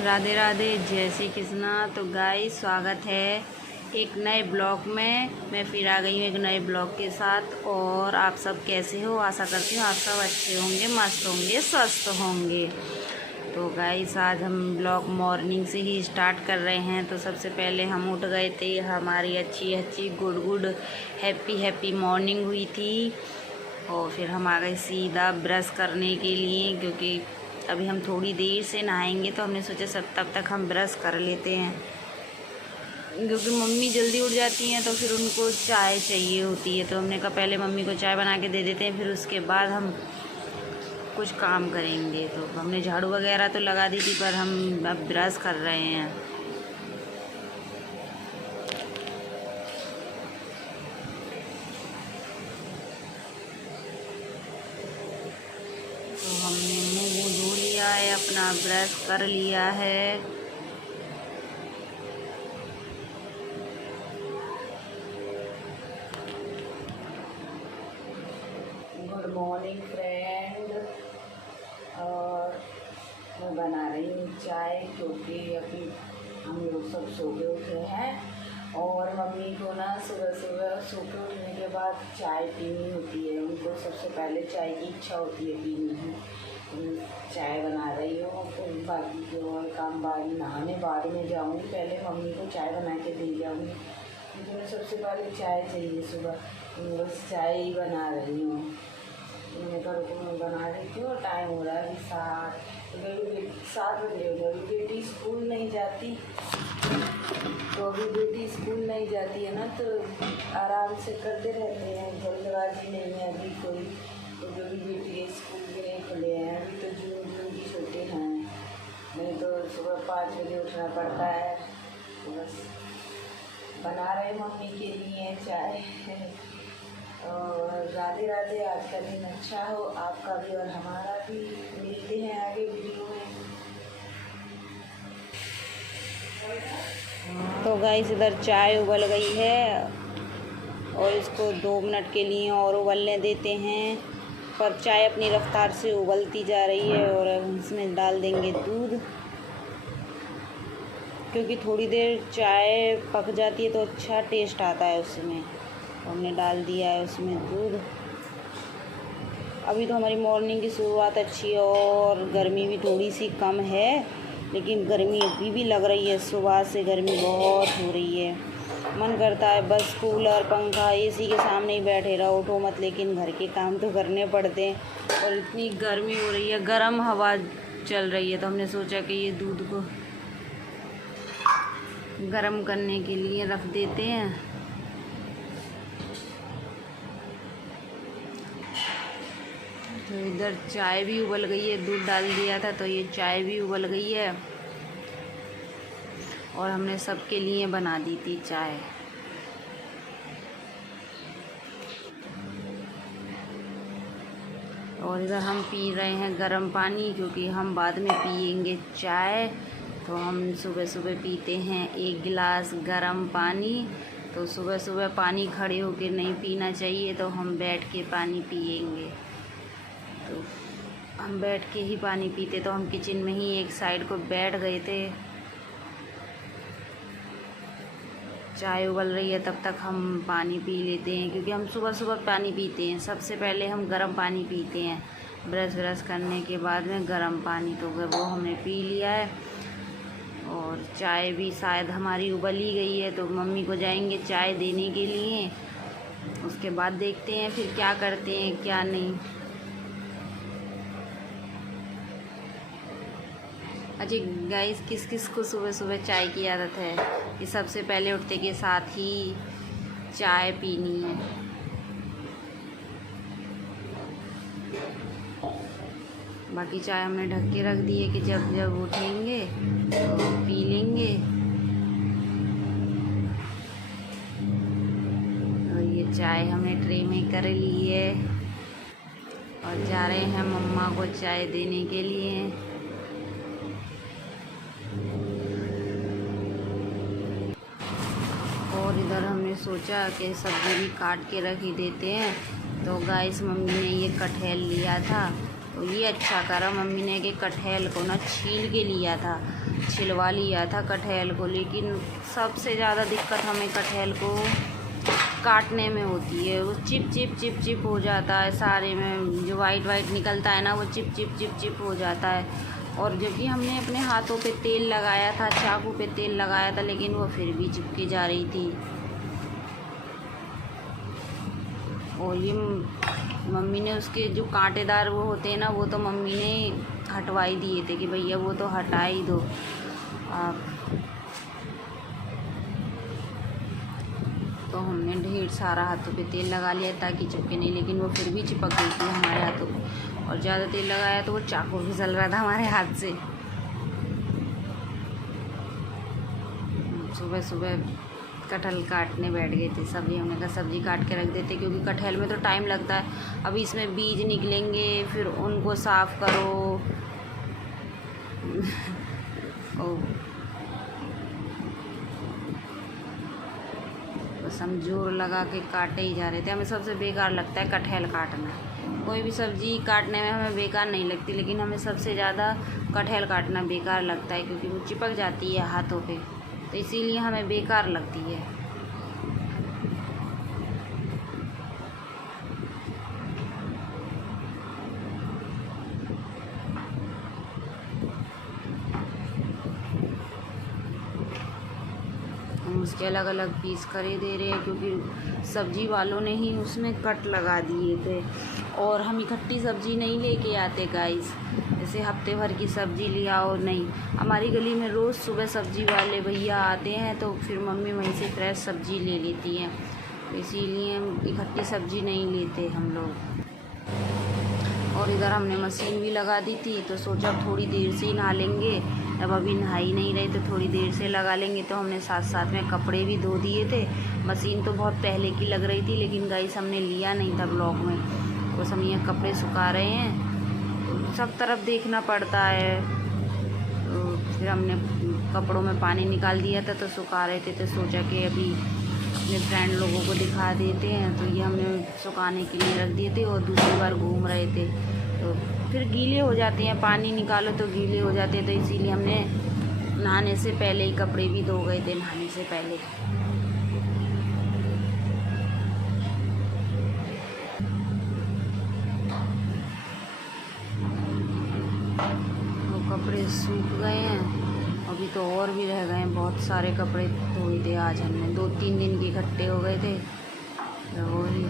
राधे राधे, जय श्री कृष्णा। तो गाइस, स्वागत है एक नए ब्लॉग में। मैं फिर आ गई हूँ एक नए ब्लॉग के साथ। और आप सब कैसे हो? आशा करती हूँ आप सब अच्छे होंगे, मस्त होंगे, स्वस्थ होंगे। तो गाइस, आज हम ब्लॉग मॉर्निंग से ही स्टार्ट कर रहे हैं। तो सबसे पहले हम उठ गए थे, हमारी अच्छी अच्छी गुड हैप्पी मॉर्निंग हुई थी। और फिर हम आ गए सीधा ब्रश करने के लिए, क्योंकि अभी हम थोड़ी देर से नहाएंगे। तो हमने सोचा सब तब तक हम ब्रश कर लेते हैं, क्योंकि मम्मी जल्दी उठ जाती हैं तो फिर उनको चाय चाहिए होती है। तो हमने कहा पहले मम्मी को चाय बना के दे देते हैं, फिर उसके बाद हम कुछ काम करेंगे। तो हमने झाड़ू वगैरह तो लगा दी थी, पर हम अब ब्रश कर रहे हैं। तो हमने मुँह धो लिया है, अपना ब्रश कर लिया है। Good morning friend. और मैं बना रही हूँ चाय, क्योंकि अभी हम लोग सब सो के उठे हैं। और मम्मी को ना सुबह सुबह सो के उठने के बाद चाय पीनी होती है। उनको सबसे पहले चाय की इच्छा होती है पीने की। चाय बना रही हूँ, फिर बाकी के और काम बाद नहाने बाद में जाऊँगी। पहले मम्मी को चाय बना के दे जाऊँगी, क्योंकि मैं सबसे पहले चाय चाहिए सुबह। तो बस चाय ही बना रही हूँ। मैंने कहा रुको मैं बना रही हूँ। टाइम हो रहा है अभी 7 बजे हो गए। अभी बेटी स्कूल नहीं जाती, तो अभी बेटी स्कूल नहीं जाती है ना, तो आराम से करते रहते हैं। जल्दबाजी नहीं है अभी कोई। तो जो भी बेटी के स्कूल भी नहीं खुले हैं अभी, तो जून की छुट्टी हैं। नहीं तो सुबह 5 बजे उठना पड़ता है। तो बस बना रहे मम्मी के लिए चाय। और राधे राधे, आज का दिन अच्छा हो आपका भी और हमारा भी। मिलते हैं आगे वीडियो में। तो गाइस, इधर चाय उबल गई है और इसको 2 मिनट के लिए और उबलने देते हैं। पर चाय अपनी रफ्तार से उबलती जा रही है। और अब इसमें डाल देंगे दूध, क्योंकि थोड़ी देर चाय पक जाती है तो अच्छा टेस्ट आता है उसमें। हमने डाल दिया है उसमें दूध। अभी तो हमारी मॉर्निंग की शुरुआत अच्छी है और गर्मी भी थोड़ी सी कम है, लेकिन गर्मी अभी भी लग रही है। सुबह से गर्मी बहुत हो रही है। मन करता है बस कूलर पंखा एसी के सामने ही बैठे रहो, उठो मत। लेकिन घर के काम तो करने पड़ते हैं। और इतनी गर्मी हो रही है, गर्म हवा चल रही है। तो हमने सोचा कि ये दूध को गर्म करने के लिए रख देते हैं। तो इधर चाय भी उबल गई है, दूध डाल दिया था तो ये चाय भी उबल गई है। और हमने सबके लिए बना दी थी चाय। और इधर हम पी रहे हैं गर्म पानी, क्योंकि हम बाद में पियेंगे चाय। तो हम सुबह सुबह पीते हैं 1 गिलास गर्म पानी। तो सुबह सुबह पानी खड़े होकर नहीं पीना चाहिए, तो हम बैठ के पानी पियेंगे। तो हम बैठ के ही पानी पीते। तो हम किचन में ही एक साइड को बैठ गए थे। चाय उबल रही है, तब तक हम पानी पी लेते हैं, क्योंकि हम सुबह सुबह पानी पीते हैं। सबसे पहले हम गर्म पानी पीते हैं, ब्रश करने के बाद में गर्म पानी। तो वो हमने पी लिया है। और चाय भी शायद हमारी उबल ही गई है, तो मम्मी को जाएंगे चाय देने के लिए। उसके बाद देखते हैं फिर क्या करते हैं क्या नहीं। अच्छा गाइस, किस किस को सुबह सुबह चाय की आदत है कि सबसे पहले उठते के साथ ही चाय पीनी है? बाकी चाय हमने ढक के रख दी है कि जब जब उठेंगे तो पी लेंगे। और ये चाय हमने ट्रे में कर ली है और जा रहे हैं मम्मा को चाय देने के लिए। और इधर हमने सोचा कि सब्ज़ी भी काट के रख ही देते हैं। तो गाइस, मम्मी ने ये कटहल लिया था, तो ये अच्छा करा मम्मी ने कि कटहल को ना छील के लिया था, छिलवा लिया था कटहल को। लेकिन सबसे ज़्यादा दिक्कत हमें कटहल को काटने में होती है। वो चिप चिप चिप चिप हो जाता है सारे में, जो वाइट वाइट निकलता है ना वो चिप चिप चिप चिप हो जाता है। और जबकि हमने अपने हाथों पे तेल लगाया था, चाकू पे तेल लगाया था, लेकिन वो फिर भी चिपकी जा रही थी। और ये मम्मी ने उसके जो कांटेदार वो होते हैं ना, वो तो मम्मी ने हटवाई दिए थे कि भैया वो तो हटा ही दो आप। तो हमने ढेर सारा हाथों पे तेल लगा लिया ताकि चिपके नहीं, लेकिन वो फिर भी चिपक गई थी हमारे हाथों पे। और ज़्यादा तेल लगाया तो वो चाकू फिसल रहा था हमारे हाथ से। सुबह सुबह कटहल काटने बैठ गए थे। सब्जी हमने कहा सब्ज़ी काट के रख देते, क्योंकि कटहल में तो टाइम लगता है। अभी इसमें बीज निकलेंगे, फिर उनको साफ़ करो। बस हम जोर लगा के काटे ही जा रहे थे। हमें सबसे बेकार लगता है कटहल काटना। कोई भी सब्ज़ी काटने में हमें बेकार नहीं लगती, लेकिन हमें सबसे ज़्यादा कटहल काटना बेकार लगता है, क्योंकि वो चिपक जाती है हाथों पे, तो इसीलिए हमें बेकार लगती है। हम उसके अलग अलग पीस करे दे रहे हैं, क्योंकि सब्ज़ी वालों ने ही उसमें कट लगा दिए थे। और हम इकट्ठी सब्ज़ी नहीं लेके आते गाइस, जैसे हफ्ते भर की सब्ज़ी ले आओ नहीं। हमारी गली में रोज़ सुबह सब्ज़ी वाले भैया आते हैं, तो फिर मम्मी वहीं से फ्रेश सब्ज़ी ले लेती हैं, इसीलिए इकट्ठी सब्ज़ी नहीं लेते हम लोग। और इधर हमने मशीन भी लगा दी थी, तो सोचा थोड़ी देर से ही नहा लेंगे। अब अभी नहा ही नहीं रहे तो थोड़ी देर से लगा लेंगे। तो हमने साथ साथ में कपड़े भी धो दिए थे। मशीन तो बहुत पहले की लग रही थी, लेकिन गाइस हमने लिया नहीं था ब्लॉक में। बस हम यहाँ कपड़े सुखा रहे हैं, सब तरफ देखना पड़ता है। तो फिर हमने कपड़ों में पानी निकाल दिया था, तो सुखा रहे थे। तो सोचा कि अभी अपने फ्रेंड लोगों को दिखा देते हैं, तो ये हमने सुखाने के लिए रख दिए थे। और दूसरी बार घूम रहे थे, तो फिर गीले हो जाते हैं, पानी निकालो तो गीले हो जाते हैं। तो इसीलिए हमने नहाने से पहले ही कपड़े भी धो गए थे, नहाने से पहले। वो कपड़े सूख गए हैं, अभी तो और भी रह गए हैं। बहुत सारे कपड़े धोए थे आज हमने, 2-3 दिन के इकट्ठे हो गए थे। तो वही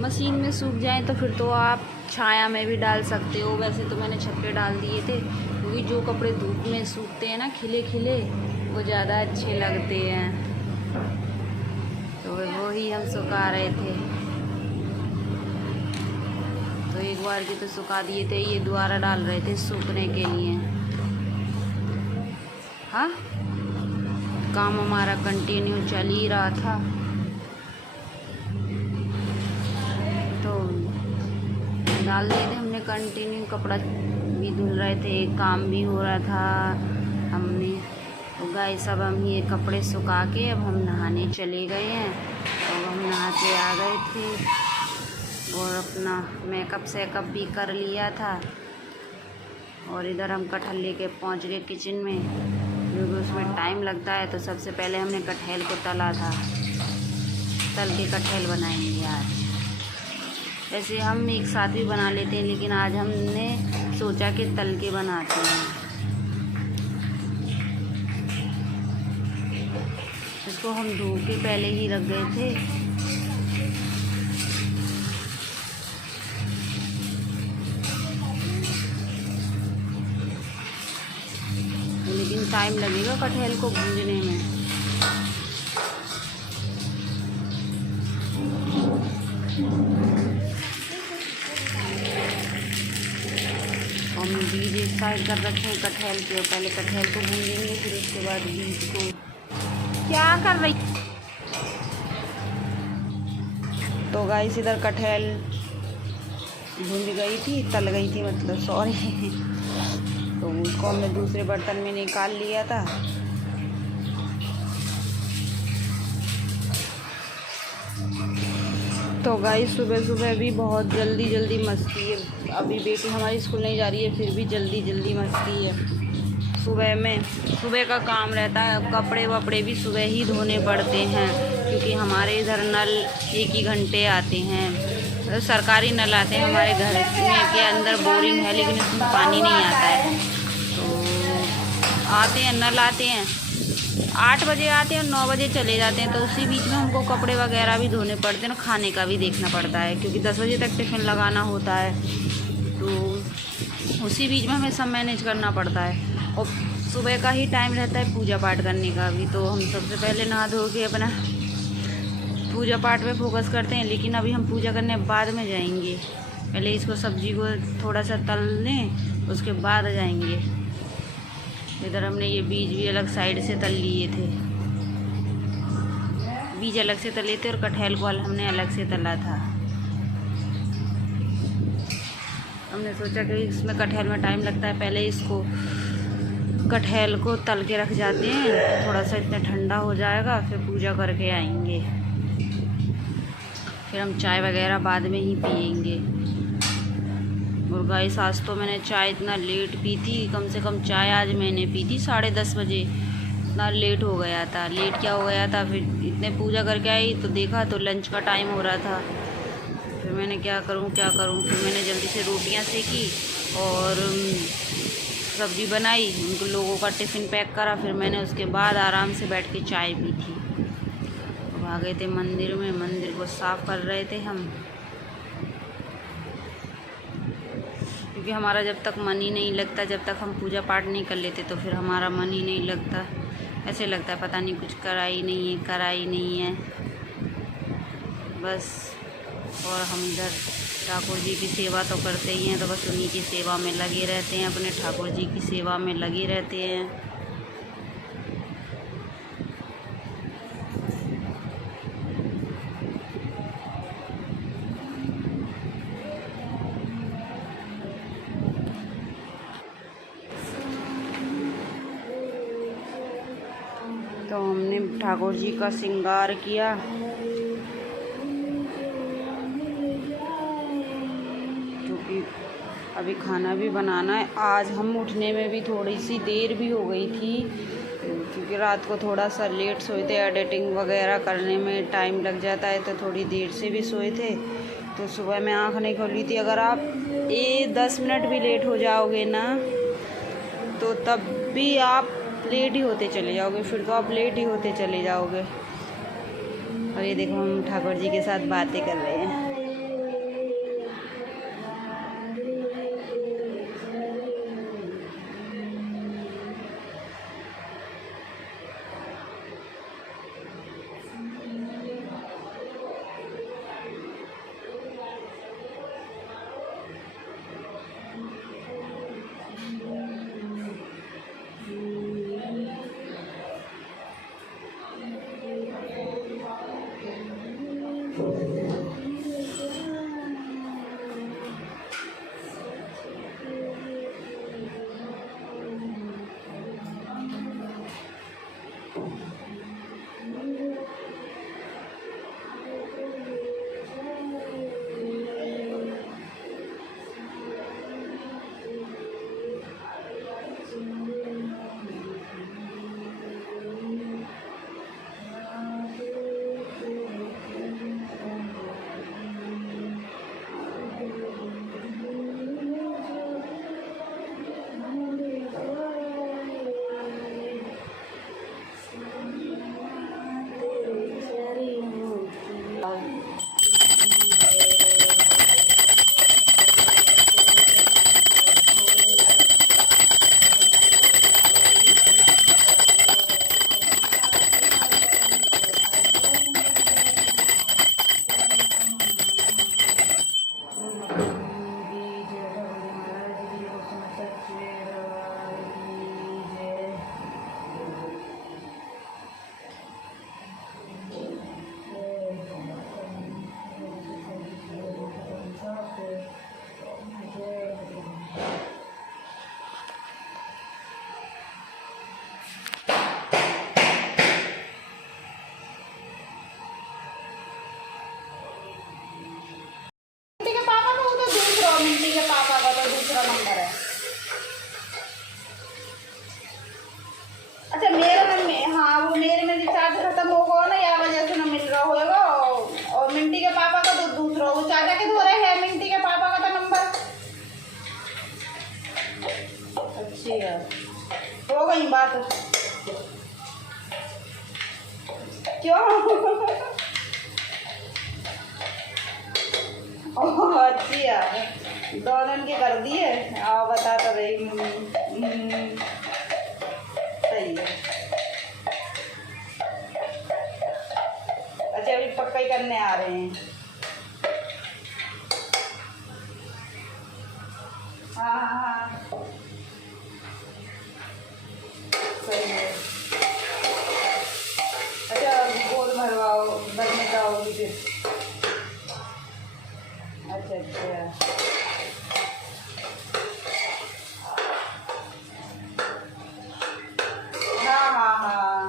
मशीन में सूख जाए तो फिर तो आप छाया में भी डाल सकते हो। वैसे तो मैंने छत पे डाल दिए थे, क्योंकि जो कपड़े धूप में सूखते हैं ना खिले खिले, वो ज़्यादा अच्छे लगते हैं। तो वो ही हम सुखा रहे थे। तो एक बार के तो सुखा दिए थे, ये दोबारा डाल रहे थे सूखने के लिए। हाँ, काम हमारा कंटिन्यू चल ही रहा था। तो डाल दिए थे हमने कंटिन्यू, कपड़ा भी धुल रहे थे, काम भी हो रहा था हमने। तो गाइस अब हम ये कपड़े सुखा के अब हम नहाने चले गए हैं। तो हम नहा के आ गए थे और अपना मेकअप सेकअप भी कर लिया था। और इधर हम कटहल लेके पहुंच गए किचन में, क्योंकि उसमें टाइम लगता है। तो सबसे पहले हमने कटहल को तला था, तल के कटहल बनाएंगे आज। वैसे हम एक साथ भी बना लेते हैं, लेकिन आज हमने सोचा कि तल के बनाते हैं। इसको हम धो के पहले ही रख गए थे। लेकिन टाइम लगेगा कटहल को भूनने में। हम बीज इस साइड कर रखे हैं कटहल के, पहले कटहल को भूनेंगे, फिर उसके बाद बीज को। क्या कर रही? तो गाइस इधर कटहल भून गई थी, तल गई थी मतलब, सॉरी। तो उसको हमने दूसरे बर्तन में निकाल लिया था। तो गाइस सुबह सुबह भी बहुत जल्दी मस्ती है। अभी बेटी हमारी स्कूल नहीं जा रही है, फिर भी जल्दी मस्ती है। सुबह का काम रहता है। कपड़े वपड़े भी सुबह ही धोने पड़ते हैं, क्योंकि हमारे इधर नल 1 ही घंटे आते हैं। तो सरकारी नल आते हैं। हमारे घर के अंदर बोरिंग है, लेकिन उसमें पानी नहीं आता है। तो आते हैं, नल आते हैं 8 बजे आते हैं और 9 बजे चले जाते हैं। तो उसी बीच में हमको कपड़े वगैरह भी धोने पड़ते हैं, खाने का भी देखना पड़ता है, क्योंकि 10 बजे तक टिफ़िन लगाना होता है। तो उसी बीच में हमें सब मैनेज करना पड़ता है। और सुबह का ही टाइम रहता है पूजा पाठ करने का भी। तो हम सबसे पहले नहा धो के अपना पूजा पाठ पे फोकस करते हैं, लेकिन अभी हम पूजा करने बाद में जाएंगे। पहले इसको सब्जी को थोड़ा सा तल लें, उसके बाद जाएंगे। इधर हमने ये बीज भी अलग साइड से तल लिए थे, बीज अलग से तले थे और कटहल को हमने अलग से तला था। हमने सोचा कि इसमें कटहल में टाइम लगता है, पहले इसको कटहल को तल के रख जाते हैं, थोड़ा सा इतना ठंडा हो जाएगा, फिर पूजा करके आएंगे। फिर हम चाय वगैरह बाद में ही पिएंगे। और गाइस आज तो मैंने चाय इतना लेट पी थी, कम से कम चाय आज मैंने पी थी 10:30 बजे। इतना लेट हो गया था। लेट क्या हो गया था, फिर इतने पूजा करके आई तो देखा तो लंच का टाइम हो रहा था। फिर मैंने क्या करूं। फिर मैंने जल्दी से रोटियां सेकी और सब्ज़ी बनाई, उनको लोगों का टिफ़िन पैक करा। फिर मैंने उसके बाद आराम से बैठ के चाय पी थी। अब आ गए थे मंदिर में, मंदिर को साफ़ कर रहे थे हम, क्योंकि हमारा जब तक मन ही नहीं लगता, जब तक हम पूजा पाठ नहीं कर लेते तो फिर हमारा मन ही नहीं लगता। ऐसे लगता है पता नहीं कुछ करा ही नहीं है बस। और हम इधर ठाकुर जी की सेवा तो करते ही हैं, तो बस उन्हीं की सेवा में लगे रहते हैं, अपने ठाकुर जी की सेवा में लगे रहते हैं। तो हमने ठाकुर जी का श्रृंगार किया। क्योंकि अभी खाना भी बनाना है। आज हम उठने में भी थोड़ी सी देर भी हो गई थी, क्योंकि रात को थोड़ा सा लेट सोए थे। एडिटिंग वगैरह करने में टाइम लग जाता है, तो थोड़ी देर से भी सोए थे। तो सुबह में आँख नहीं खोली थी। अगर आप 10 मिनट भी लेट हो जाओगे ना, तो तब भी आप लेट ही होते चले जाओगे, फिर तो आप लेट ही होते चले जाओगे। और ये देखो हम ठाकुर जी के साथ बातें कर रहे हैं। तो क्यों? ओह अच्छी है, दोनों के कर दिए। आओ बता तो रही। सही है। अच्छा अभी पक्का ही करने आ रहे हैं। हाँ हाँ हाँ सही है। अच्छा गोल भरवाओ, भरने का होगी फिर। अच्छा अच्छा हाँ हाँ हाँ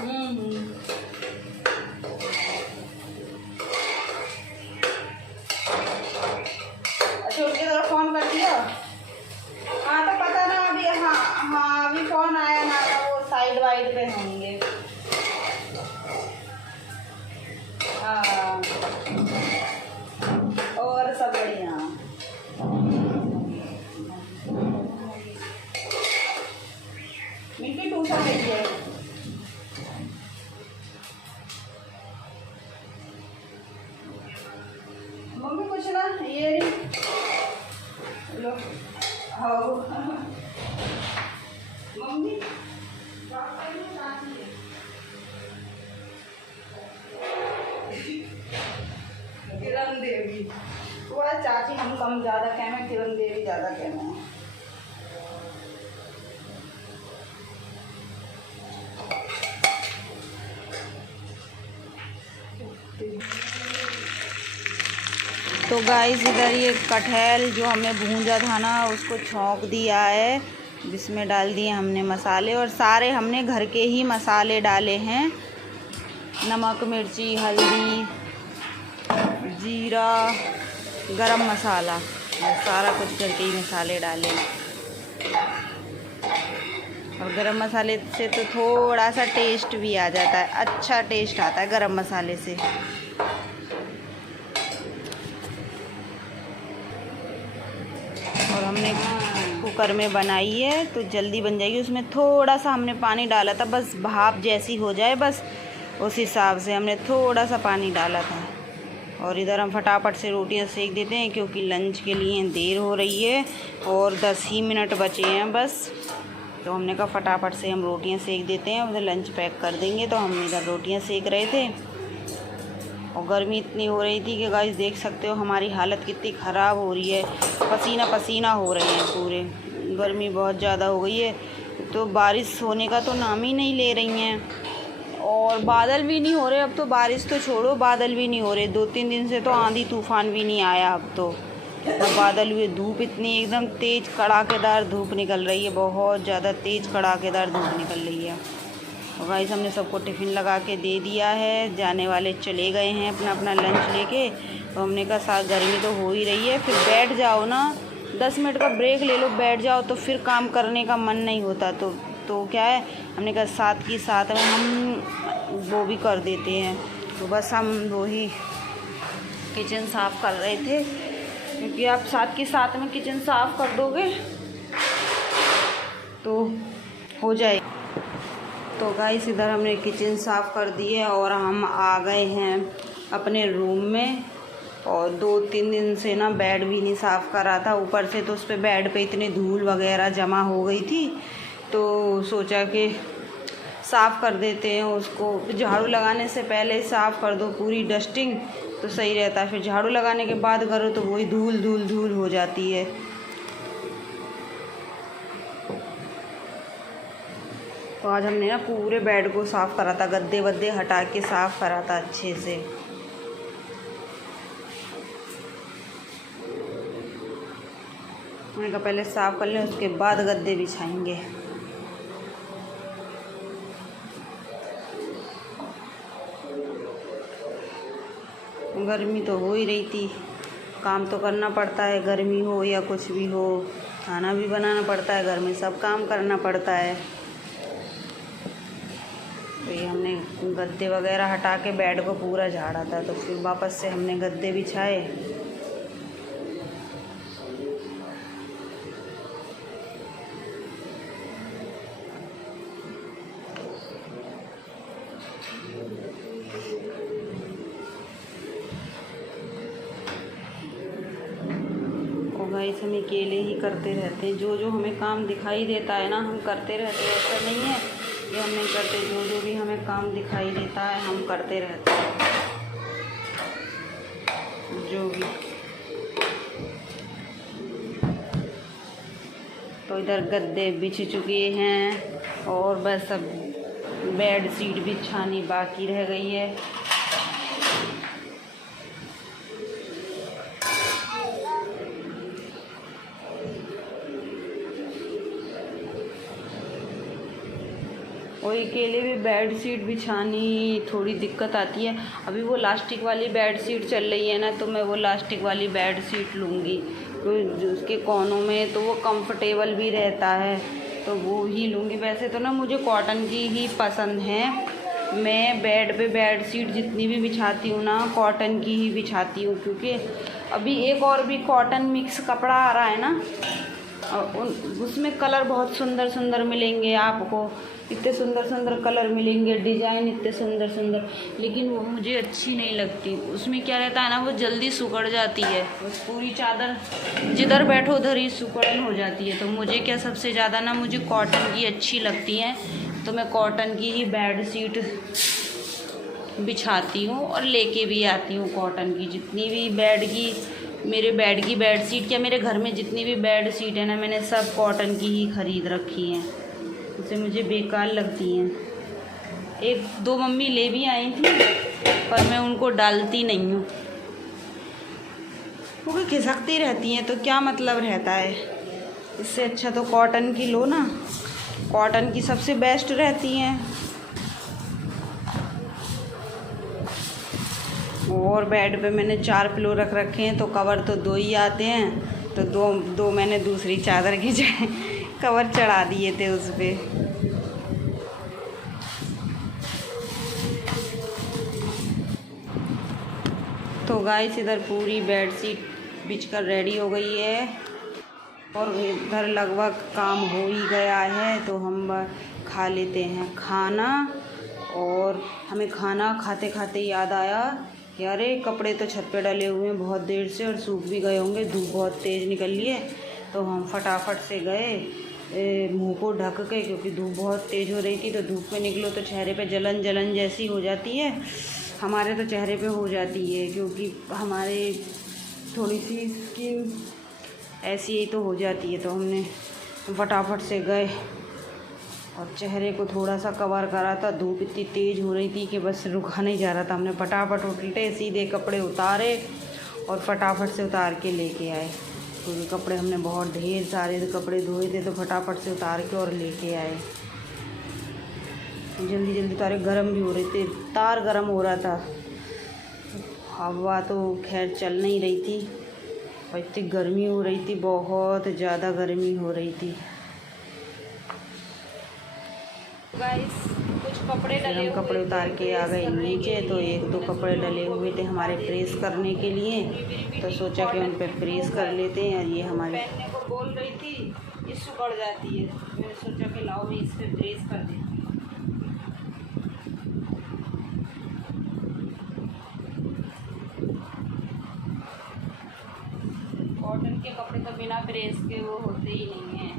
हम्म। अच्छा उनकी तरफ फ़ोन कर दिया। हाँ तो पता ना अभी। हाँ हाँ अभी फ़ोन आया ना था, वो साइड वाइड पे होंगे। हाँ और सब बढ़िया। मिनटी ट्यूशन गई है। मम्मी कुछ ना ये नहीं लो। हाँ मम्मी किरण देवी वो चाची, हम कम ज़्यादा कहना, किरण देवी ज़्यादा कहना है। तो गाइस इधर ये कटहल जो हमने भूंजा था ना, उसको छौंक दिया है, जिसमें डाल दिए हमने मसाले, और सारे हमने घर के ही मसाले डाले हैं। नमक, मिर्ची, हल्दी, जीरा, गरम मसाला, सारा कुछ घर के ही मसाले डाले। और गरम मसाले से तो थोड़ा सा टेस्ट भी आ जाता है, अच्छा टेस्ट आता है गरम मसाले से। और हमने कुकर में बनाई है तो जल्दी बन जाएगी। उसमें थोड़ा सा हमने पानी डाला था, बस भाप जैसी हो जाए, बस उस हिसाब से हमने थोड़ा सा पानी डाला था। और इधर हम फटाफट से रोटियां सेक देते हैं, क्योंकि लंच के लिए देर हो रही है और 10 ही मिनट बचे हैं बस। तो हमने कहा फटाफट से हम रोटियां सेक देते हैं, उधर लंच पैक कर देंगे। तो हम इधर रोटियां सेक रहे थे और गर्मी इतनी हो रही थी कि गाइस देख सकते हो हमारी हालत कितनी ख़राब हो रही है, पसीना पसीना हो रहे हैं पूरे। गर्मी बहुत ज़्यादा हो गई है, तो बारिश होने का तो नाम ही नहीं ले रही हैं। और बादल भी नहीं हो रहे, अब तो बारिश तो छोड़ो, बादल भी नहीं हो रहे। 2-3 दिन से तो आंधी तूफान भी नहीं आया। अब तो अब बादल हुए, धूप इतनी एकदम तेज़ कड़ाकेदार धूप निकल रही है, बहुत ज़्यादा तेज़ कड़ाकेदार धूप निकल रही है। और गाइस हमने सबको टिफ़िन लगा के दे दिया है, जाने वाले चले गए हैं अपना अपना लंच लेके। तो हमने कहा साथ गर्मी तो हो ही रही है, फिर बैठ जाओ ना, 10 मिनट का ब्रेक ले लो, बैठ जाओ तो फिर काम करने का मन नहीं होता। तो क्या है, हमने कहा साथ की साथ में हम वो भी कर देते हैं। तो बस हम वो ही किचन साफ़ कर रहे थे, क्योंकि आप साथ के साथ में किचन साफ़ कर दोगे तो हो जाए। तो गाइस इधर हमने किचन साफ़ कर दी है और हम आ गए हैं अपने रूम में। और 2-3 दिन से ना बेड भी नहीं साफ़ करा था, ऊपर से तो उस पर बेड पे इतनी धूल वगैरह जमा हो गई थी, तो सोचा कि साफ़ कर देते हैं उसको। झाड़ू लगाने से पहले साफ़ कर दो पूरी डस्टिंग तो सही रहता है, फिर झाड़ू लगाने के बाद करो तो वही धूल धूल धूल हो जाती है। तो आज हमने ना पूरे बेड को साफ़ करा था, गद्दे वद्दे हटा के साफ़ करा था अच्छे से। मैंने कहा पहले साफ़ कर लें, उसके बाद गद्दे बिछाएंगे। गर्मी तो हो ही रही थी, काम तो करना पड़ता है, गर्मी हो या कुछ भी हो, खाना भी बनाना पड़ता है, घर में सब काम करना पड़ता है। तो ये हमने गद्दे वगैरह हटा के बेड को पूरा झाड़ा था, तो फिर वापस से हमने गद्दे बिछाए। गाइस हम अकेले ही करते रहते हैं, जो जो हमें काम दिखाई देता है ना हम करते रहते हैं। ऐसा नहीं है कि हम नहीं करते, जो जो भी हमें काम दिखाई देता है हम करते रहते हैं, जो भी। तो इधर गद्दे बिछ चुके हैं और बस अब बेड शीट बिछानी बाकी रह गई है। और अकेले भी बेड शीट बिछानी थोड़ी दिक्कत आती है। अभी वो लास्टिक वाली बेड शीट चल रही है ना, तो मैं वो लास्टिक वाली बेड शीट लूँगी, तो उसके कोनों में तो वो कंफर्टेबल भी रहता है, तो वो ही लूँगी। वैसे तो ना मुझे कॉटन की ही पसंद है, मैं बेड पे बेड शीट जितनी भी बिछाती हूँ ना कॉटन की ही बिछाती हूँ, क्योंकि अभी एक और भी कॉटन मिक्स कपड़ा आ रहा है ना, उसमें कलर बहुत सुंदर सुंदर मिलेंगे आपको, इतने सुंदर सुंदर कलर मिलेंगे, डिज़ाइन इतने सुंदर सुंदर, लेकिन वो मुझे अच्छी नहीं लगती। उसमें क्या रहता है ना, वो जल्दी सिकुड़ जाती है, बस पूरी चादर जिधर बैठो उधर ही सिकुड़न हो जाती है। तो मुझे क्या सबसे ज़्यादा ना मुझे कॉटन की अच्छी लगती हैं, तो मैं कॉटन की ही बेड शीट बिछाती हूँ और लेके भी आती हूँ। कॉटन की जितनी भी मेरे बेड की बेड शीट, क्या मेरे घर में जितनी भी बेड शीट है ना, मैंने सब कॉटन की ही ख़रीद रखी हैं, उसे मुझे बेकार लगती हैं। एक दो मम्मी ले भी आई थी पर मैं उनको डालती नहीं हूँ, क्योंकि खिसकती रहती हैं तो क्या मतलब रहता है। इससे अच्छा तो कॉटन की लो ना, कॉटन की सबसे बेस्ट रहती हैं। और बेड पे मैंने 4 पिलो रख रखे हैं, तो कवर तो 2 ही आते हैं, तो दो मैंने दूसरी चादर के कवर चढ़ा दिए थे उस पर। तो गाइस इधर पूरी बेड शीट बिछकर रेडी हो गई है और इधर लगभग काम हो ही गया है, तो हम खा लेते हैं खाना। और हमें खाना खाते खाते याद आया कि अरे कपड़े तो छत पे डले हुए हैं बहुत देर से और सूख भी गए होंगे, धूप बहुत तेज़ निकल ली है। तो हम फटाफट से गए मुंह को ढक के, क्योंकि धूप बहुत तेज़ हो रही थी, तो धूप में निकलो तो चेहरे पे जलन जलन जैसी हो जाती है। हमारे तो चेहरे पे हो जाती है, क्योंकि हमारे थोड़ी सी स्किन ऐसी ही तो हो जाती है। तो हमने फटाफट से गए और चेहरे को थोड़ा सा कवर करा था, धूप इतनी तेज़ हो रही थी कि बस रुका नहीं जा रहा था। हमने फटाफट उल्टे सीधे कपड़े उतारे और फटाफट से उतार के लेके आए, क्योंकि कपड़े हमने बहुत ढेर सारे कपड़े धोए थे, तो फटाफट से उतार के और लेके आए। जल्दी जल्दी उतारे, गर्म भी हो रहे थे, तार गर्म हो रहा था, हवा तो खैर चल नहीं रही थी और इतनी गर्मी हो रही थी, बहुत ज़्यादा गर्मी हो रही थी। गाइस कुछ कपड़े डले हम कपड़े उतार के आ गए नीचे, तो 1-2 कपड़े डले हुए थे हमारे प्रेस करने के लिए, तो सोचा कि उन पे प्रेस कर लेते हैं। और ये हमारे पहनने को बोल रही थी, ये सिकुड़ जाती है, मैंने सोचा कि लाओ मैं इस पर प्रेस कर देती हूँ। कॉटन के कपड़े तो बिना प्रेस के वो होते ही नहीं हैं।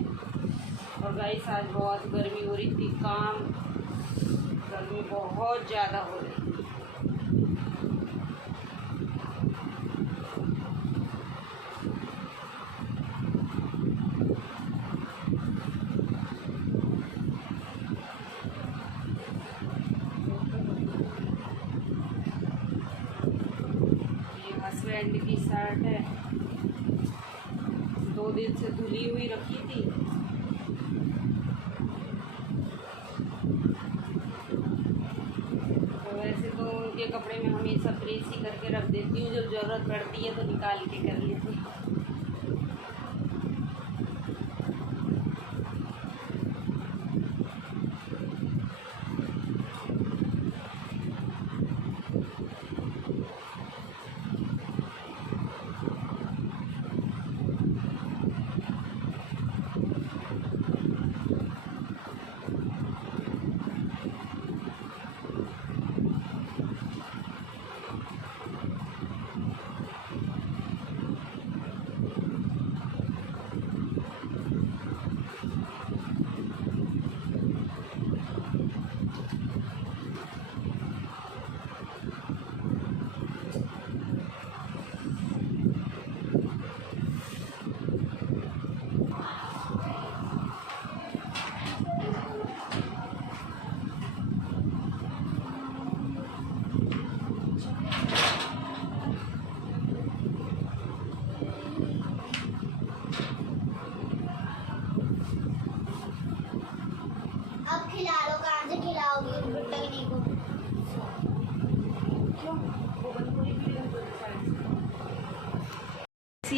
और गाइस आज बहुत गर्मी हो रही थी, गर्मी बहुत ज़्यादा हो रही थी। ये हस्बैंड की शर्ट है, 2 दिन से धुली हुई रखी थी, के कपड़े में हमेशा प्रेस ही करके रख देती हूँ, जब ज़रूरत पड़ती है तो निकाल के कर लेती हूँ।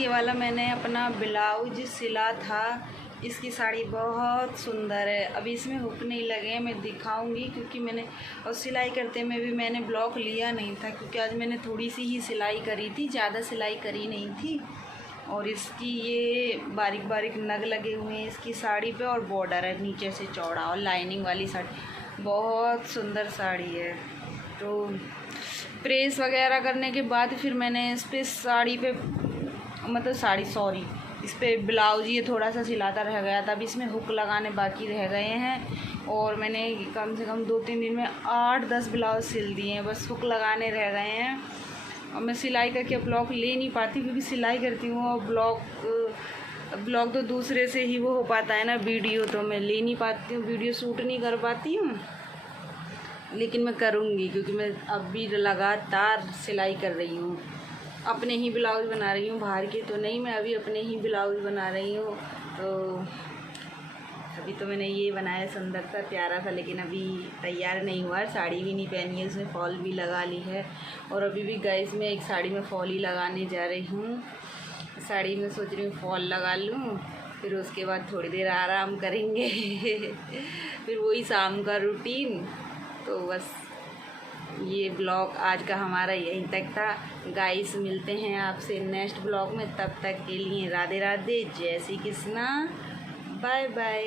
ये वाला मैंने अपना ब्लाउज सिला था। इसकी साड़ी बहुत सुंदर है। अभी इसमें हुक नहीं लगे हैं, मैं दिखाऊंगी क्योंकि मैंने और सिलाई करते में भी मैंने ब्लॉक लिया नहीं था क्योंकि आज मैंने थोड़ी सी ही सिलाई करी थी, ज़्यादा सिलाई करी नहीं थी। और इसकी ये बारीक बारीक नग लगे हुए हैं इसकी साड़ी पे और बॉर्डर है नीचे से चौड़ा और लाइनिंग वाली साड़ी, बहुत सुंदर साड़ी है। तो प्रेस वगैरह करने के बाद फिर मैंने इस पर साड़ी पे इस पे ब्लाउज ये थोड़ा सा सिलाता रह गया था। अभी इसमें हुक लगाने बाकी रह गए हैं और मैंने कम से कम 2-3 दिन में 8-10 ब्लाउज सिल दिए हैं, बस हुक लगाने रह गए हैं। और मैं सिलाई करके ब्लॉक ले नहीं पाती क्योंकि सिलाई करती हूँ और ब्लॉक तो दूसरे से ही वो हो पाता है ना, वीडियो तो मैं ले नहीं पाती हूँ, वीडियो शूट नहीं कर पाती हूँ। लेकिन मैं करूँगी क्योंकि मैं अब भी लगातार सिलाई कर रही हूँ, अपने ही ब्लाउज बना रही हूँ, बाहर के तो नहीं, मैं अभी अपने ही ब्लाउज बना रही हूँ। तो अभी तो मैंने ये बनाया सुंदर सा प्यारा सा, लेकिन अभी तैयार नहीं हुआ, साड़ी भी नहीं पहनी है, उसमें फॉल भी लगा ली है। और अभी भी गाइस मैं एक साड़ी में फॉल ही लगाने जा रही हूँ। साड़ी में सोच रही हूँ फॉल लगा लूँ, फिर उसके बाद थोड़ी देर आराम करेंगे फिर वही शाम का रूटीन। तो बस ये ब्लॉग आज का हमारा यहीं तक था गाइस। मिलते हैं आपसे नेक्स्ट ब्लॉग में, तब तक के लिए राधे राधे, जय श्री कृष्णा, बाय बाय।